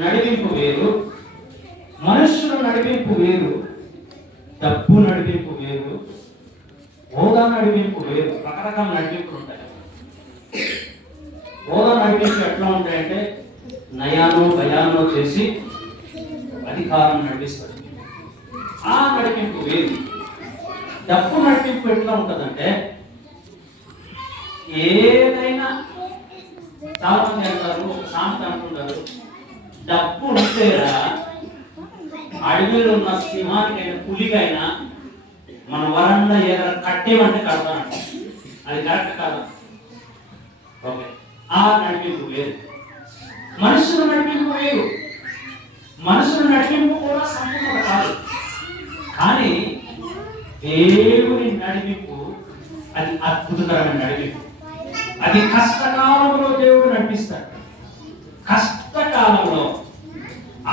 నడిపింపు వేరు, మనుషుల నడిపింపు వేరు, డబ్బు నడిపింపు వేరు, హోదా నడిపింపు వేరు. రకరకాల నడిపింపులు ఉంటాయి. హోదా నడిపింపు ఎట్లా ఉంటాయంటే నయానో భయానో చేసి అధికారం నడిపిస్తారు. ఆ నడిపింపు వేరు. డబ్బు నడిపింపు ఎట్లా ఉంటుందంటే ఏదైనా చాలా మంది అంటారు, ఒక సామెత అంటుంటారు, డబ్బు ఉంటేరా అడవిలో ఉన్న సింహానికైనా పులికైనా మన వరండా ఏదైనా కట్టేమంటే కడతానంట. అది కరెక్ట్ కాదా? ఓకే, ఆ నడిపింపు వేరు. మనుషుల నడిపింపు వేరు. మనుషుల నడిపింపు కూడా సంపూర్ణత కాదు, కానీ దేవుని నడిపింపు అది అద్భుతకరమైన నడిపింపు. అది కష్టకాలంలో దేవుడు నడిపిస్తాడు. కష్టకాలంలో,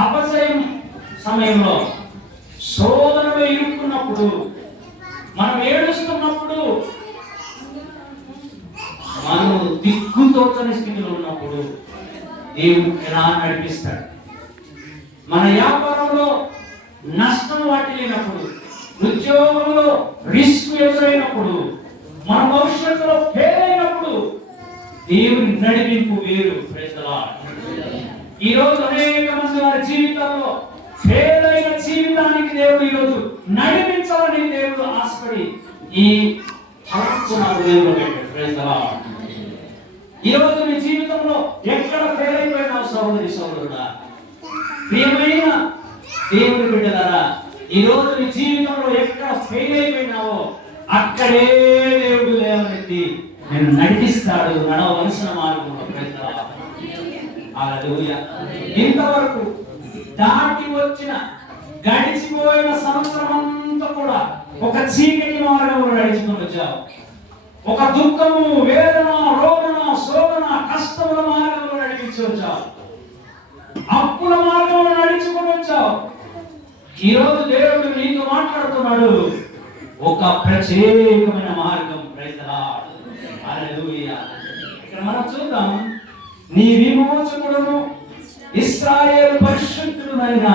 అపజయం సమయంలో, శోధనలో ఇరుక్కున్నప్పుడు, మనం ఏడుస్తున్నప్పుడు, మనం దిక్కుతోచని స్థితిలో ఉన్నప్పుడు దేవుడు ఎలా నడిపిస్తాడు. మన వ్యాపారంలో నష్టం వాటిల్లినప్పుడు, ఉద్యోగంలో రిస్క్ ఎదురైనప్పుడు, మన భవిష్యత్తులో ఫెయిల్ అయినప్పుడు దేవుని నడిపింపు వేరు. Praise the lord. ఈరోజు అనేక మంది వారి జీవితంలో ఫెయిల్ అయిన జీవితానికి దేవుడు ఈరోజు నడిపించాలని దేవుడు ఆశపడి ఈ దేవుడు పెట్టాడు. Praise the lord. ఈరోజు నీ జీవితంలో ఎక్కడ ఫెయిల్ అయిపోయినావు సహోదరి సహోదరుడా, ప్రియమైన దేవుని బిడ్డలారా, ఈరోజు నీ జీవితంలో ఎక్కడ ఫెయిల్ అయిపోయినావో అక్కడే దేవుడు లేవనెత్తి నేను నడిపిస్తాడు నడవలసిన మార్గంలో. Praise the lord. హల్లెలూయా. ఇంతవరకు దాటి వచ్చిన గడిచిపోయిన సంవత్సరం అంతా కూడా ఒక చీకటి మార్గంలో నడుచుకొని వచ్చావు. ఒక దుఃఖము, వేదన, రోదన, శోధన, కష్టముల మార్గంలో నడిపించి వచ్చావు. అప్పుల మార్గంలో నడుచుకొని వచ్చావు. ఈరోజు దేవుడు నీతో మాట్లాడుతున్నాడు, ఒక ప్రత్యేకమైన మార్గం. Praise the lord. హల్లెలూయా. ఇక్కడ మనం చూద్దాం, నీ విమోచకుడును ఇశ్రాయేలు పరిశుద్ధుడైన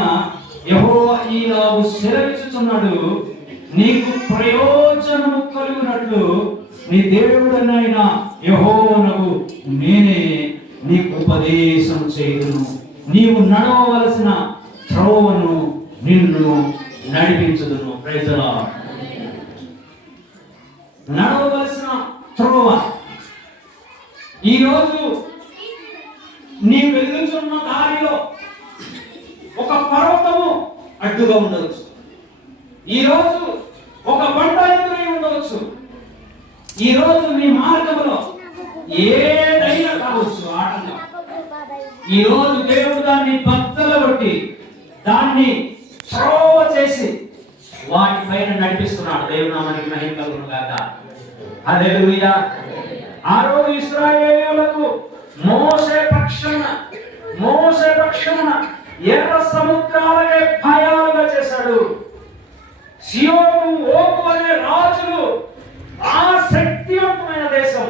యెహోవా ఈలాగు సెలవిచ్చుచున్నాడు, నీకు ప్రయోజనము కలుగునట్లు నీ దేవుడనైన యెహోవానగు నేనే నీకు ఉపదేశం చేయుదును, నీవు నడవవలసిన త్రోవను నిన్ను నడిపించుదును. Praise the lord. నడవవలసిన త్రోవ. ఈరోజు నీ వెళ్తున్న దారిలో ఒక పర్వతము అడ్డుగా ఉండవచ్చు. ఈరోజు ఒక బండ ఎదురై ఉండవచ్చు. ఈరోజు నీ మార్గంలో ఏదైనా కావచ్చు ఆటంగా. ఈరోజు దేవుడు దాన్ని బద్దలు కొట్టి దాన్ని త్రోవ చేసి వాటిపైన నడిపిస్తున్నాడు. దేవుని నామానికి మహిమ కలుగును గాక. హల్లెలూయా. ఆ రోజు ఇశ్రాయేలీయులకు మోసే పక్షమున ఎర్ర సముద్రాలనే భయాలుగా చేశాడు. సియోను, ఓగు అనే రాజులు, ఆ శక్తివంతమైన దేశం,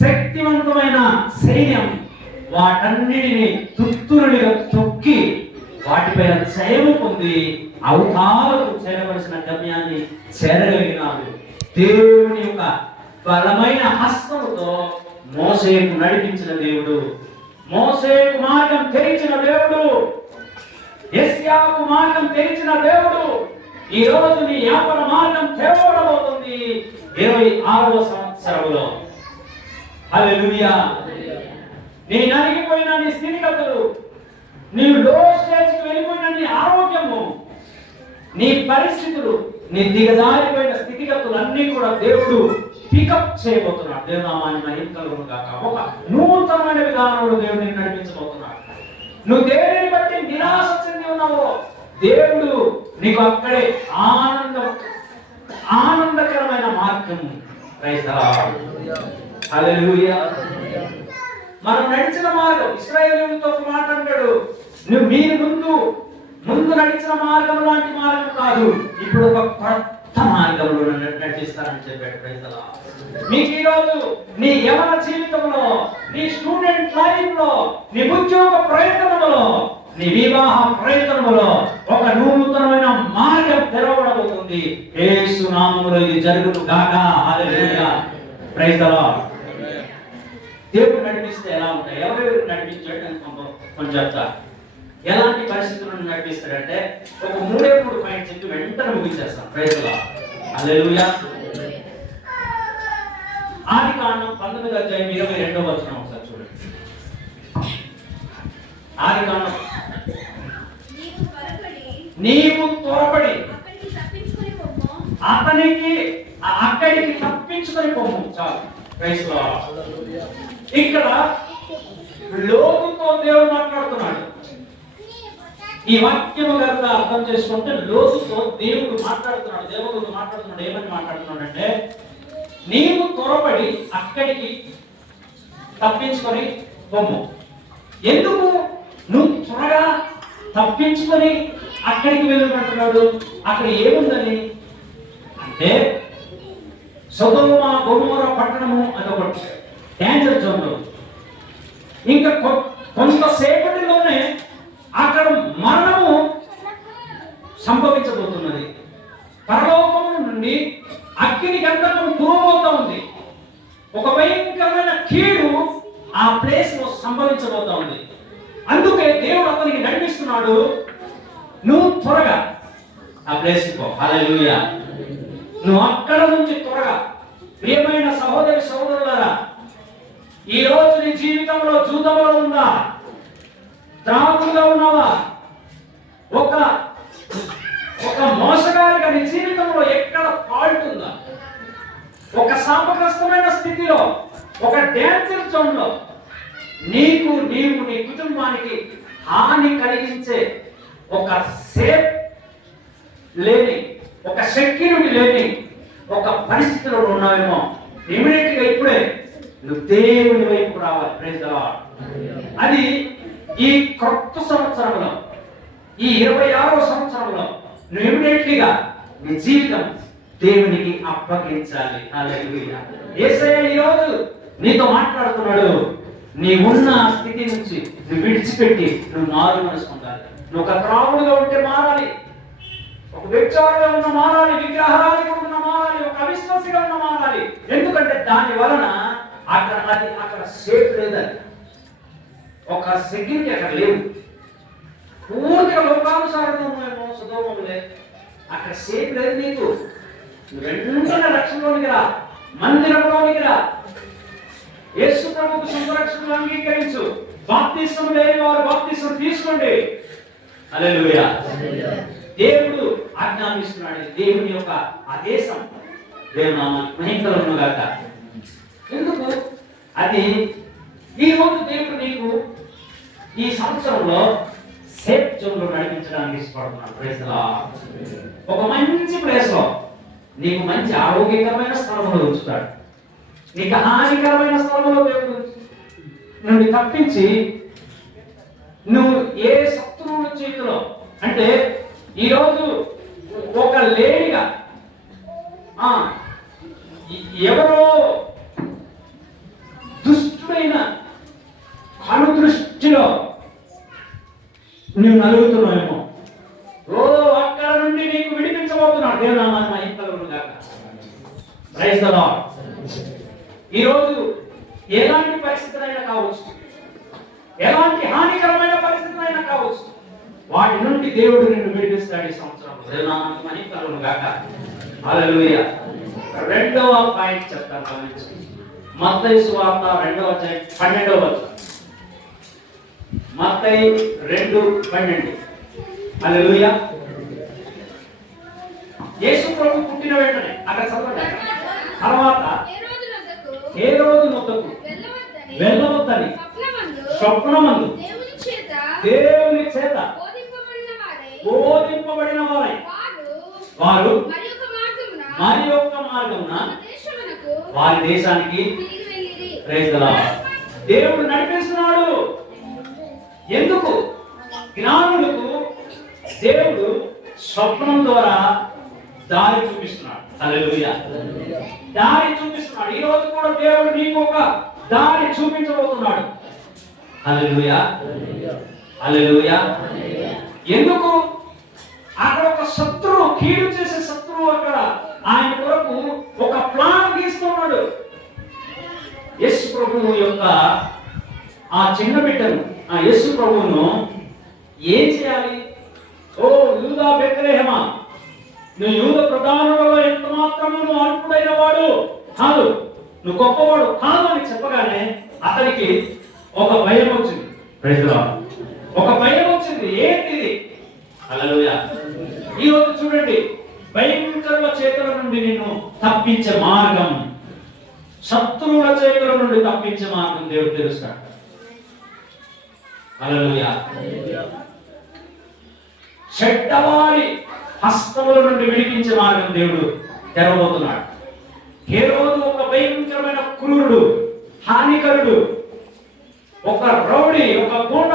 శక్తివంతమైన సైన్యం, వాటన్నిటిని తుత్తురులుగా తొక్కి వాటిపైన జయము పొంది అవతాలకు చేరవలసిన గమ్యాన్ని చేరగలిగినాడు. దేవుని యొక్క బలమైన హస్తముతో మోసేకు నడిపించిన దేవుడు, మోసేకు మార్గం తెరిచిన దేవుడు, యెషయాకు మార్గం తెరిచిన దేవుడు ఈ రోజు నీ వ్యాపార మార్గం తెరవబడబోతుంది 26వ సంవత్సరంలో. హల్లెలూయా. నీ నలిగిపోయిన నీ స్థితిగతులు, నీ లో స్టేజ్కి వెళ్ళిపోయిన నీ ఆరోగ్యము, నీ పరిస్థితులు, నీ దిగజారిపోయిన స్థితిగతులు అన్నీ కూడా దేవుడు పికప్ చేయబోతున్నాడు. దేవుని నామానికి మహిమ కలుగును గాక. ఒక నూతనమైన విధానంలో దేవుడిని నడిపించబోతున్నాడు. నువ్వు దేవుని బట్టి నిరాశ చెంది ఉన్నావో దేవుడు నీకు అక్కడే ఆనందకరమైన మార్గం. Praise the lord. హల్లెలూయా. మనం నడిచిన మార్గం ఇశ్రాయేలీయులతో మాట్లాడాడు, మీరు ముందు నడిచిన మార్గం లాంటి మార్గం కాదు, ఇప్పుడు ఒక కొత్త మార్గంలో నడిపిస్తారని చెప్పాడు. Praise the lord. మీకు ఈరోజు నీ యవన జీవితంలో, నీ స్టూడెంట్ లైఫ్ లో, నీ ఉద్యోగ ప్రయత్నంలో, నీ వివాహ ప్రయత్నములో ఒక నూతనమైన మార్గం తెరవబడబోతుంది. యేసు నామములో ఇది జరుగును గాక. హల్లెలూయా, ప్రైజ్ ది లార్డ్. దేవుడు నడిపిస్తే ఎలా ఉంటాయి? ఎవరెవరు నడిపించాడు అని కొంచెం చెప్తా. ఎలాంటి పరిస్థితులను నడిపిస్తాడంటే ఒక 3 పాయింట్స్ చెప్పి వెంటనే ముగించేస్తాం. ప్రైజ్ ది లార్డ్, హల్లెలూయా. ఆదికాండం 19:22 ఒకసారి చూడండి. ఆదికాండం, నీవు త్వరపడి అక్కడికి తప్పించుకొని పొమ్ము. చాలు, ప్రైజ్ ది లార్డ్. ఇక్కడ లోతుతో దేవుడు మాట్లాడుతున్నాడు. ఈ వాక్యము కనుక అర్థం చేసుకుంటే లోతుతో దేవుడు మాట్లాడుతున్నాడు. దేవుడు మాట్లాడుతున్నాడు. ఏమని మాట్లాడుతున్నాడంటే, నీవు త్వరపడి అక్కడికి తప్పించుకొని పొమ్ము. ఎందుకు నువ్వు త్వరగా తప్పించుకొని అక్కడికి వెళ్ళమంటున్నాడు? అక్కడ ఏముందని అంటే, సొదొమ గొమొర్రా పట్టణము అదొకటి డేంజర్ జోన్ లో. ఇంకా కొంతసేపటిలోనే అక్కడ మరణము సంభవించబోతున్నది. పరలోకము నుండి అగ్ని గంధకము కురవబోతా ఉంది. ఒక భయంకరమైన కీడు ఆ ప్లేస్ లో సంభవించబోతా ఉంది. అందుకే దేవుడు అతనికి నడిపిస్తున్నాడు, నువ్వు త్వరగా ఆ ప్లేస్ పో. హల్లెలూయా. నువ్వు అక్కడ నుంచి త్వరగా. ప్రియమైన సహోదరి సహోదరులారా, ఈ రోజు నీ జీవితంలో జూదంలో ఉందా? త్రాగుడుగా ఉన్నావా? ఒక మోసగారిగా నీ జీవితంలో ఎక్కడ ఫాల్ట్ ఉందా? ఒక శాపగ్రస్తమైన స్థితిలో, ఒక డేంజర్ జోన్ లో నీవు నీ కుటుంబానికి హాని కలిగించే ఒక సేఫ్ లేని, ఒక సెక్యూరిటీ లేని ఒక పరిస్థితిలో ఉన్నావేమో. ఇమిడియట్ గా ఇప్పుడే నువ్వు దేవుని వైపు రావాలి. Praise the lord. అది ఈ కొత్త సంవత్సరంలో, ఈ 26వ సంవత్సరంలో నువ్వు ఇమిడియట్లీగా నీ జీవితం దేవునికి అప్పగించాలి. హల్లెలూయా. యేసయ్య ఈ రోజు నీతో మాట్లాడుతున్నాడు. నీ ఉన్న స్థితి నుంచి నువ్వు విడిచిపెట్టి నువ్వు మారు మనసు పొందాలి. నువ్వు ఒక త్రాగుడుగా ఉంటే మారాలి, ఒక వ్యభిచారిగా ఉన్న మారాలి, విగ్రహారాధిగా ఉన్న మారాలి, ఒక అవిశ్వాసిగా ఉన్న మారాలి. ఎందుకంటే దాని వలన అక్కడ సేఫ్ లేదని, ఒక సెక్యూరిటీ అక్కడ లేవు. పూర్తిగా లోకానుసారంగా ఉన్నాయేమో సుధోమములే, అక్కడ సేఫ్ లేదు. నీకు వెంటనే రక్షణలోనికి రా, మందిరంలోనికి రా. యేసు ప్రభువుకు సంరక్షణను అంగీకరించు. బాప్తిసం లేని వారు బాప్తిసం తీసుకోండి. హల్లెలూయా. దేవుడు ఆజ్ఞాపిస్తున్నాడు. దేవుని యొక్క ఆదేశం. దేవుని నామానికి మహిమ కలుగును గాక. ఎందుకు అది ఈ రోజు దేవుడు నీకు ఈ సంవత్సరంలో సేఫ్ జోన్ లో నడిపించడానికి ఇష్టపడుతున్నాడు. Praise the lord. ఒక మంచి ప్లేస్ లో నీకు మంచి ఆరోగ్యకరమైన స్థలంలో ఉంచుతాడు. నీకు హానికరమైన స్థలంలో దేవుడు నుండి తప్పించి నువ్వు ఏ శత్రువుల చేతిలో, అంటే ఈరోజు ఒక లేడిగా ఎవరో దుష్టుడైన కనుదృష్టిలో నువ్వు నలుగుతున్నావేమో. అక్కడ నుండి నీకు విడిపించబోతున్నాడు. దేవుని నామానికి మహిమ కలుగును గాక. Praise the lord. ఈరోజు ఎలాంటి పరిస్థితులైనా కావచ్చు, ఎలాంటి హానికరమైన పరిస్థితులైనా కావచ్చు, వాటి నుండి దేవుడు నిన్ను విడిపిస్తాడు ఈ సంవత్సరంలో. దేవుని నామానికి మహిమ కలుగును గాక. హల్లెలూయా. రెండవ పాయింట్ చెప్తాను, గమనించండి. మత్తయి సువార్త 2వ అధ్యాయం 12వ వచనం. మత్తయి 2:12. హల్లెలూయా. యేసు ప్రభు పుట్టిన వెంటనే అక్కడ చదవండి. తర్వాత హేరోదు నొద్దకు వెళ్ళవద్దని స్వప్నమందు దేవుని చేత బోధింపబడిన వారై వారు మరి యొక్క మార్గమున వారి దేశానికి. Praise the lord. దేవుడు నడిపిస్తున్నాడు. ఎందుకు? జ్ఞానులకు దేవుడు స్వప్నం ద్వారా దారి చూపిస్తున్నాడు. హల్లెలూయా. దారి చూపిస్తున్నాడు. ఈ రోజు కూడా దేవుడు నీకు ఒక దారి చూపించబోతున్నాడు. హల్లెలూయా. హల్లెలూయా. ఎందుకు? అక్కడ ఒక శత్రువు, కీడు చేసే శత్రువు అక్కడ ఆయన కొరకు ఒక ప్లాన్ గీస్తున్నాడు. యేసు ప్రభువు యొక్క ఆ చిన్న బిడ్డను, ఆ యేసు ప్రభువును ఏం చేయాలి? ఓ యూదా బెత్లెహేమా, నువ్వు యూద ప్రధానులలో ఎంత మాత్రము నువ్వు అల్పుడైన వాడు కాదు, నువ్వు గొప్పవాడు కాదు అని చెప్పగానే అతనికి ఒక భయం వచ్చింది. Praise the lord. ఒక భయం వచ్చింది. ఏంటిది? హల్లెలూయా. ఈ రోజు చూడండి, భయంకరుల చేతుల నుండి నిన్ను తప్పించే మార్గం, శత్రువుల చేతుల నుండి తప్పించే మార్గం దేవుడు తెలుస్తాడు. హల్లెలూయా. చెడ్డవారి హస్తముల నుండి విడిపించే మార్గం దేవుడు తెరవబోతున్నాడు. హేరోదు ఒక భయంకరమైన క్రూరుడు, హానికరుడు, ఒక రౌడీ, ఒక గూండ,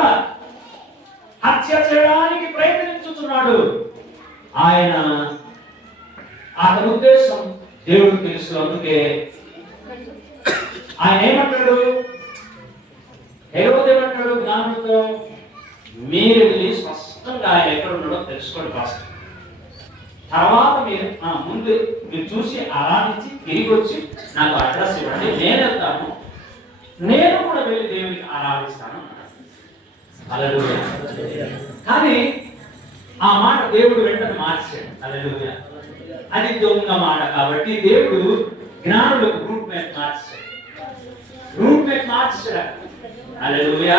హత్య చేయడానికి ప్రయత్నించుతున్నాడు. అతని ఉద్దేశం దేవుడు తెలుసు. అందుకే ఆయన ఏమంటాడు? హేరోదు ఏమంటాడు జ్ఞానంతో? మీరు వెళ్ళి స్పష్టంగా ఆయన ఎక్కడ ఉన్నాడో తెలుసుకోండి ఫస్ట్. తర్వాత ముందు మీరు చూసి ఆరాధించి తిరిగి వచ్చి నాకు అడ్రస్ ఇవ్వండి, నేను వెళ్తాను, నేను కూడా వెళ్ళి దేవునికి ఆరాధిస్తాను. హల్లెలూయా. కానీ ఆ మాట దేవుడు వెంటనే మార్చాడు. హల్లెలూయా. అది దొంగ మాట కాబట్టి దేవుడు జ్ఞానులకు రూట్ మ్యాప్ మార్చాడు. హల్లెలూయా.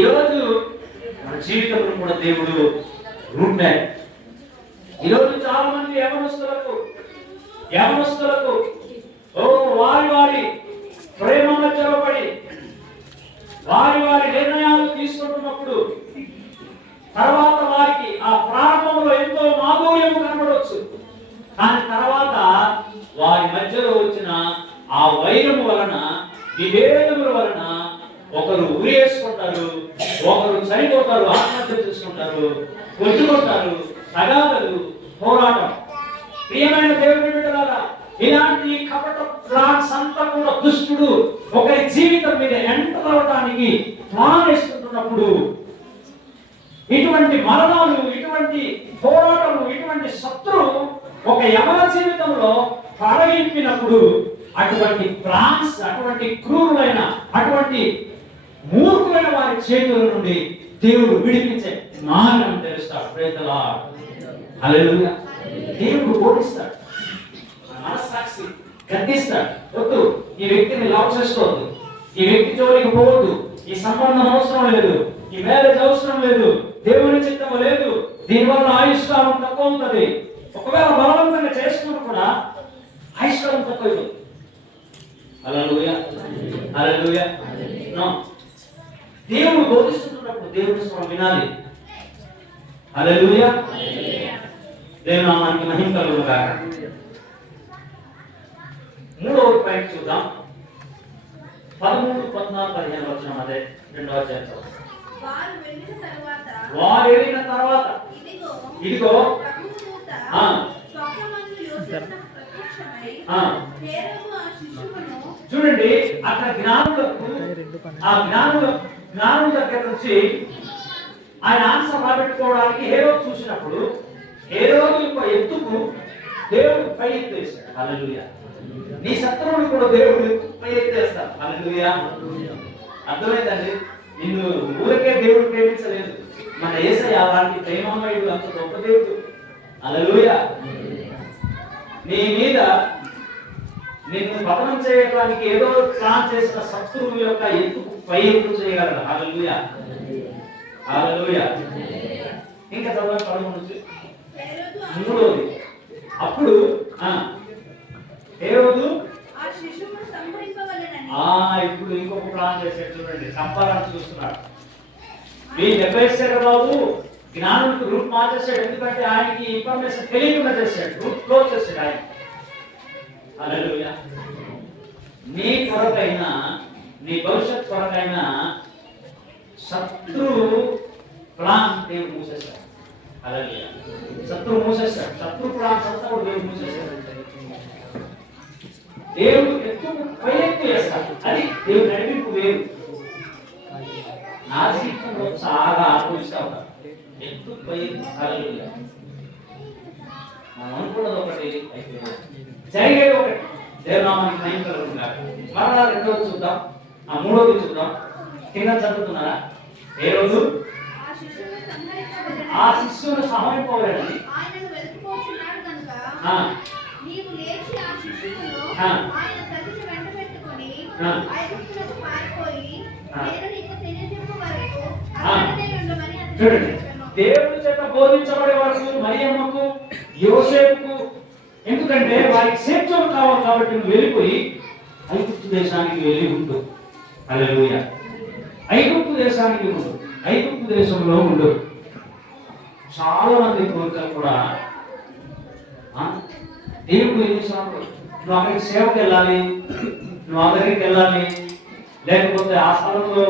ఈరోజు మన జీవితంలో కూడా దేవుడు రూట్ మ్యాప్. ఈరోజు చాలా మంది యవనస్తులకు వారి ప్రేమ మధ్యలో పడి వారి నిర్ణయాలు తీసుకుంటున్నప్పుడు తర్వాత వారికి ఆ ప్రారంభంలో ఎంతో మాధుర్యం కనబడవచ్చు. కానీ తర్వాత వారి మధ్యలో వచ్చిన ఆ వైరము వలన, విభేదముల వలన ఒకరు ఉరేసుకుంటారు, ఒకరు చనిపోతారు, ఆత్మహత్య చేసుకుంటారు, కొట్టుకుంటారు, తగాదలు, పోరాటం. ప్రియమైన దేవుని బిడ్డలారా, ఇలాంటి కపట ప్లాన్స్ అంతా కూడా దుష్టుడు ఒకరి జీవితం మీద ఎంటర్ అవడానికి ప్లాన్ వేస్తుంటున్నప్పుడు, ఇటువంటి మరణాలు, ఇటువంటి పోరాటము, ఇటువంటి శత్రువు ఒక యవన జీవితంలో ప్రవహించినప్పుడు అటువంటి ప్లాన్స్, అటువంటి క్రూరులైన, అటువంటి మూర్ఖులైన వారి చేతుల నుండి దేవుడు విడిపించే మార్గం తెలుస్తాడు. Praise the lord. హల్లెలూయా. దేవుడు ఓడిస్తాడు, మనస్సాక్షి గద్దిస్తాడు. వద్దు, ఈ వ్యక్తిని లవ్ చేసుకోవద్దు, ఈ వ్యక్తి జోలికి పోవద్దు, ఈ సంబంధం అవసరం లేదు, ఈ మ్యారేజ్ అవసరం లేదు, దేవుని చిత్తము లేదు, దీనివల్ల ఆయుష్కాలం తక్కువ ఉంటుంది. ఒకవేళ బలవంతంగా చేసుకుంటూ కూడా ఆయుష్కాలం తక్కువ అవుతుంది. హల్లెలూయా. హల్లెలూయా. దేవుడు బోధిస్తున్నప్పుడు దేవుని స్వరం వినాలి. హల్లెలూయా. దేవుని నామానికి మహిమ కలుగును గాక. మూడవ పాయింట్ చూద్దాం. 13, 14, 15 వచనం, అదే రెండవ అధ్యాయం. వారు వెళ్ళిన తర్వాత ఇదిగో చూడండి, అక్కడ జ్ఞానుల దగ్గర నుంచి ఆయన ఆన్సర్ రాబెట్టుకోవడానికి హేరోదు చూసినప్పుడు, హేరోదు యొక్క ఎత్తుకు దేవుడు పై ఎత్తేస్తాడు. హల్లెలూయా. నీ శత్రువులు కూడా దేవుడు పై ఎత్తేస్తాడు. హల్లెలూయా. అర్థమైందండి? నిన్ను ఊరికే దేవుడు ప్రేమించలేదు. మన యేసయ్య అలాంటి ప్రేమమయుడు, అంత గొప్ప దేవుడు. హల్లెలూయా. నీ మీద నిన్ను పతనం చేయడానికి ఏదో ప్లాన్ చేసిన శత్రువు యొక్క ఎత్తుకు పై ఎత్తు చేయగలడు. హల్లెలూయా. హల్లెలూయా. ఇంకా చదవండి 13 నుంచి. మూడోది, అప్పుడు హేరోదు ఇప్పుడు ఇంకొక ప్లాన్ చేశాడు. చూడండి, సంపాదన చూస్తున్నాడు. వీళ్ళు దెబ్బేసాడు బాబు, జ్ఞానులకు రూట్ మార్చేసాడు. ఎందుకంటే ఆయనకి ఇన్ఫర్మేషన్ తెలియకుండా చేశాడు, రూట్ క్లోజ్ చేశాడు ఆయన. హల్లెలూయా. నీ కొరకైనా, నీ భవిష్యత్ కొరకైనా శత్రువు ప్లాన్ దేవుడు మూసేశాడు. హల్లెలూయా. శత్రువు మూసేశాడు. శత్రు ప్లాన్స్ అంతా కూడా దేవుడు మూసేశాడు. దేవుడు ఎత్తుకు పై ఎత్తు వేస్తాడు. అది దేవుడు నడిపింపు వేరు. నా జీవితంలో చాలా అనుభవిస్తూ ఉంటారు. ఎత్తుకుపోయి మనం అనుకున్నది ఒకటి జరిగేది ఒకటి. దేవనామానికి నయం కలుగుతున్నారు. మరలా రెండోది చూద్దాం, మూడోది చూద్దాం. కింద చదువుతున్నారా? ఏ రోజు ఆ శిష్యును సహాయపోలేదండి. చూడండి, దేవుడి చేత బోధించబడే వరకు మరియమ్మకు యోసేపుకు, ఎందుకంటే వారికి సేద్యం కావాలి కాబట్టి నువ్వు వెళ్ళిపోయి ఐగుప్తు దేశానికి వెళ్ళి ఉండు. హల్లెలూయా. ఐగుప్తు దేశానికి ఉండు, ఐగుప్తు దేశంలో ఉండు. చాలా మంది కోరికలు కూడా దేవుడు ఏం చేసినప్పుడు నువ్వు అక్కడికి సేవకు వెళ్ళాలి, నువ్వు అక్కడికి వెళ్ళాలి, లేకపోతే ఆ స్థలంలో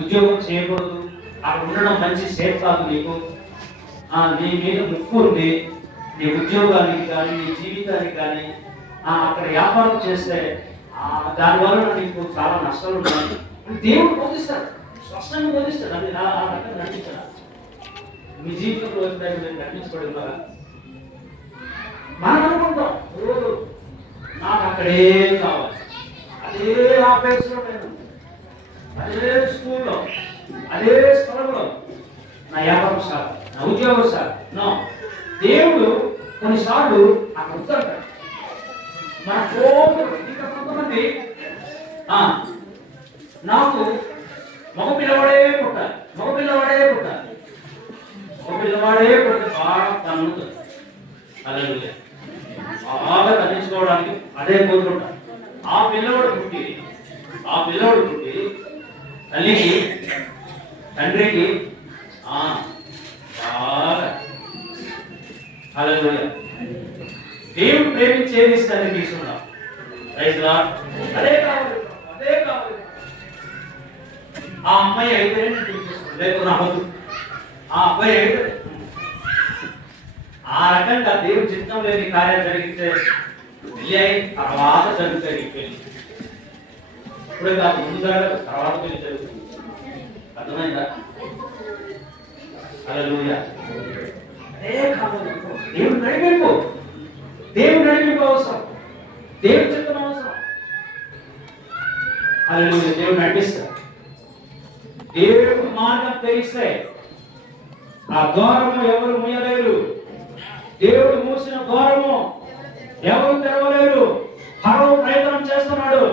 ఉద్యోగం చేయకూడదు, అక్కడ ఉండడం మంచి సేఫ్ కాదు నీకు, నీ మీద ముక్కు ఉంది, నీ ఉద్యోగానికి కానీ నీ జీవితానికి కానీ అక్కడ వ్యాపారం చేస్తే దానివల్ల నీకు చాలా నష్టాలు ఉన్నాయి. దేవుడు బోధిస్తాడు, స్పష్టంగా బోధిస్తాడు. అది ఆ రకంగా నటించాడు. మీ జీవితంలో నటించబడుతున్నారా? మనం అనుకుంటాం నాకు అక్కడే కావాలి, అదే ఆఫీసులో, అదే స్కూల్లో, అదే స్థలంలో నా వ్యాపారం సార్, నా ఉద్యోగం సార్. నో, దేవుడు కొన్నిసార్లు అక్కడ ఉంటాడు. మన కొంతమంది నాకు మగ పిల్లవాడే పుట్టాలి, మగ పిల్లవాడే పుట్టాలి, మగ పిల్లవాడే పుట్టి బాగా తన్నుతుంది. హల్లెలూయా. బాగా తగ్గించుకోవడానికి అదే కోరుకుంటారు. ఆ పిల్లవాడు పుట్టి తల్లికి తండ్రికి బాగా హల్లెలూయా. దేవుడు ప్రేమించి ఏది ఇస్తారని తీసుకున్నాం. అదే కావాలి, అదే కావాలి. ఆ అమ్మాయి అయితే లేకున్నా ఆ అబ్బాయి అయితే ఆ రకంగా దేవుడు చిత్తం లేని కార్యాలు జరిగితే పెళ్ళి అయి తర్వాత జరుగుతాయి. పెళ్లి ఇప్పుడే కాదు, ముందు జరగదు, తర్వాత పెళ్లి జరుగుతుంది. అర్థమైందా? హల్లెలూయా. అదే కావాలి. దేవుడు నడిపింపు, దేవుడు నడిపింపు అవసరం, దేవుడు చిత్తం అవసరం. హల్లెలూయా. దేవుడు నడిపిస్తాడు. దేవుడు మార్గం తెరిస్తే ఆ ద్వారము ఎవరు మూయలేరు. దేవుడు మూసిన ద్వారము ఎవరు తెరవలేరు. ఫరో ప్రయత్నం చేస్తున్నాడు,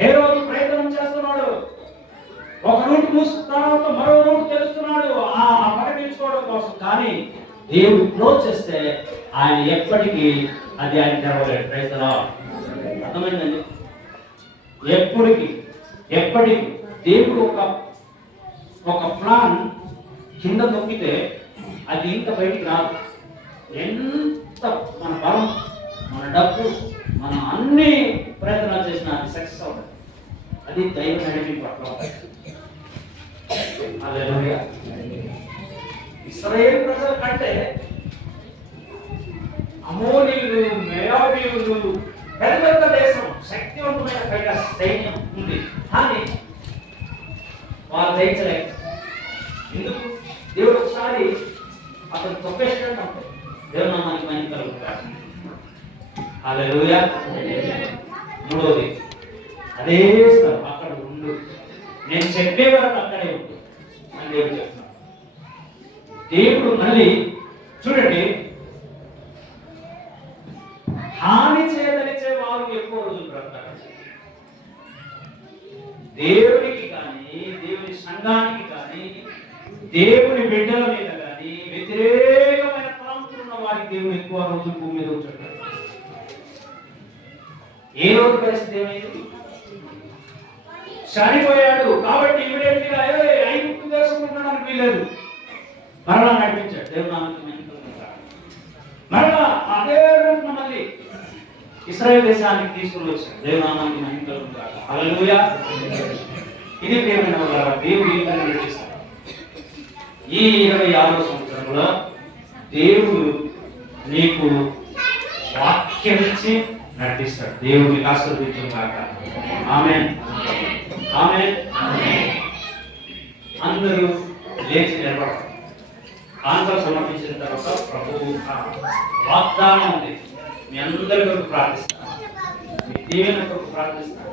హేరోదు ప్రయత్నం చేస్తున్నాడు. ఒక రూట్ మూసిన తర్వాత మరో రూట్ తెలుస్తున్నాడు పరమించుకోవడం కోసం. కానీ దేవుడు క్లోజ్ చేస్తే ఆయన ఎప్పటికీ అది ఆయన తెరవలేడు. క్రైస్తవా, అర్థమైందండి? ఎప్పటికీ దేవుడు ఒక ప్లాన్ కింద నొక్కితే అది ఇంత బయటికి రాదు. ఎంత మన బలం, మన డబ్బు, మనం అన్ని ప్రయత్నాలు చేసినా అది సక్సెస్ అవుతుంది. అది దైవ నడిపింపు పట్ల. హల్లెలూయా. ఇశ్రాయేలు ప్రజల కంటే అమోనీయులు, మెయాబీయులు పెద్ద దేశం, శక్తివంతమైన పెద్ద సైన్యం ఉంది. కానీ వాళ్ళు జయించలేక. ఎందుకు? దేవుడు ఒకసారి అతను తొక్కేసినట్టు అంటే దేవునామానికి మహిమ కలుగుతాడు. హల్లెలూయా. మూడోది, అదే స్థలం, అక్కడ ఉండు, నేను చెప్పే వరకు అక్కడే ఉండు అని దేవుడు చెప్తున్నాడు. దేవుడు మళ్ళీ చూడండి, హాని చేయదలిచే వారు ఎక్కువ రోజులు బ్రతకారు. దేవునికి కానీ, దేవుని సంఘానికి కానీ, దేవుని బిడ్డల మీద కానీ వ్యతిరేకమైన తలంపులు ఉన్న వారికి దేవుడు ఎక్కువ రోజులు భూమి మీద ఉంచుతాడు. ఏ రోజు పరిస్థితి ఏమైంది? చనిపోయాడు కాబట్టి ఇమీడియట్లీగా ఐగుప్తు దేశం ఉండడానికి వీలేదు. మరలా నడిపించాడు. దేవునామానికి మహిమ కలుగుగాక. మరలా అదే రూట్ను మళ్ళీ ఇశ్రాయేలు దేశానికి తీసుకుని వచ్చాడు. దేవునామానికి మహిమ కలుగుగాక. హల్లెలూయా. ఇది ప్రియమైన వారా, దేవుడు ఈ విధంగా నడిపిస్తాడు. ఈ 26వ సంవత్సరంలో దేవుడు నీకు వాక్యం ఇచ్చి నడిపిస్తాడు. దేవుడిని ఆశీర్వదించుగాక. ఆమేన్. ఆమేన్. అందరూ లేచి నిలబడాలి. కానుకలు సమర్పించిన తర్వాత ప్రభువు వాగ్దానం ఉంది. మీ అందరి కొరకు ప్రార్థిస్తాను, మీ దీవెన కొరకు ప్రార్థిస్తాను.